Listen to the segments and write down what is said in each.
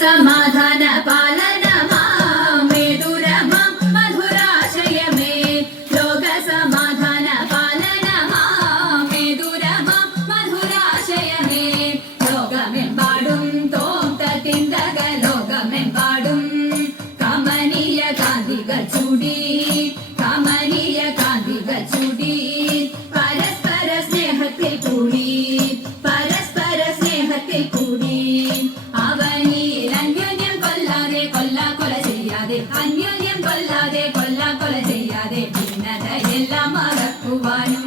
ಸಮಾಧಾನ ಪಾಲನ അന്യോന്യം കൊല്ലാതെ കൊല്ലാക്കൊല ചെയ്യാതെ ഭിന്നതയെല്ലാം മറക്കുവാനും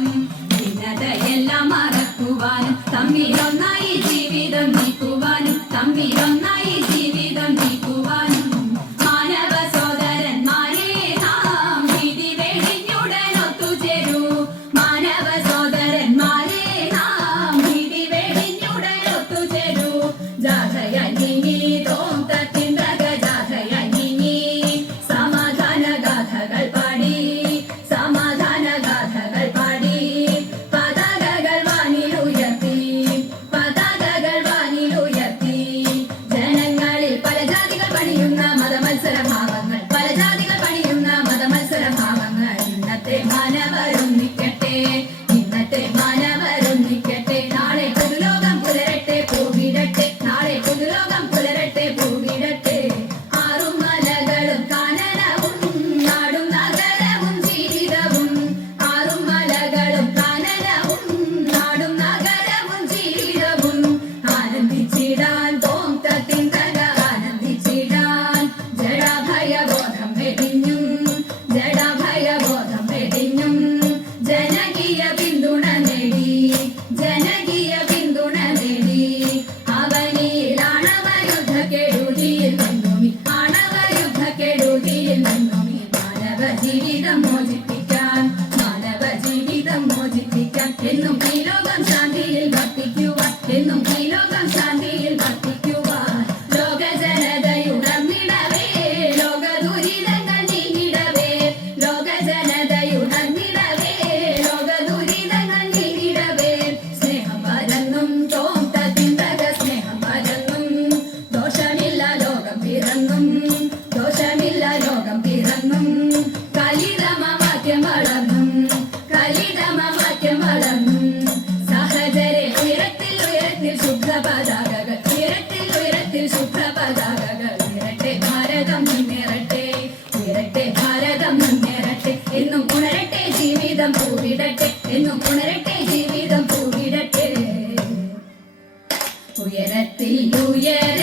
ഭിന്നതയെല്ലാം മറക്കുവാനും തമ്മിലൊന്നായി ജീവിതം നീക്കുവാനും തമ്മിലൊന്നായി ജീവിതം മോചിപ്പിക്കാൻ മാനവ ജീവിതം മോചിപ്പിക്കാൻ എന്നും ഈ ലോകം ഉയരത്തിൽ ശുദ്ധ പതാകകൾ ഉയരട്ടെ ഭാരതം മുന്നേറട്ടെ ഉയരട്ടെ ഭാരതം മുന്നേറട്ടെ എന്നും ഉണരട്ടെ ജീവിതം പൂവിടട്ടെ എന്നും ഉണരട്ടെ ജീവിതം പൂവിടട്ടെ. ഉയരത്തിൽ ഉയര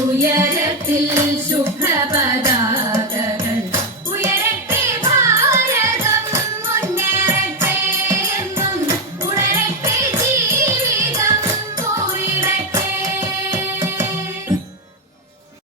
ഉയരത്തിൽ ശുഭ്രപദാ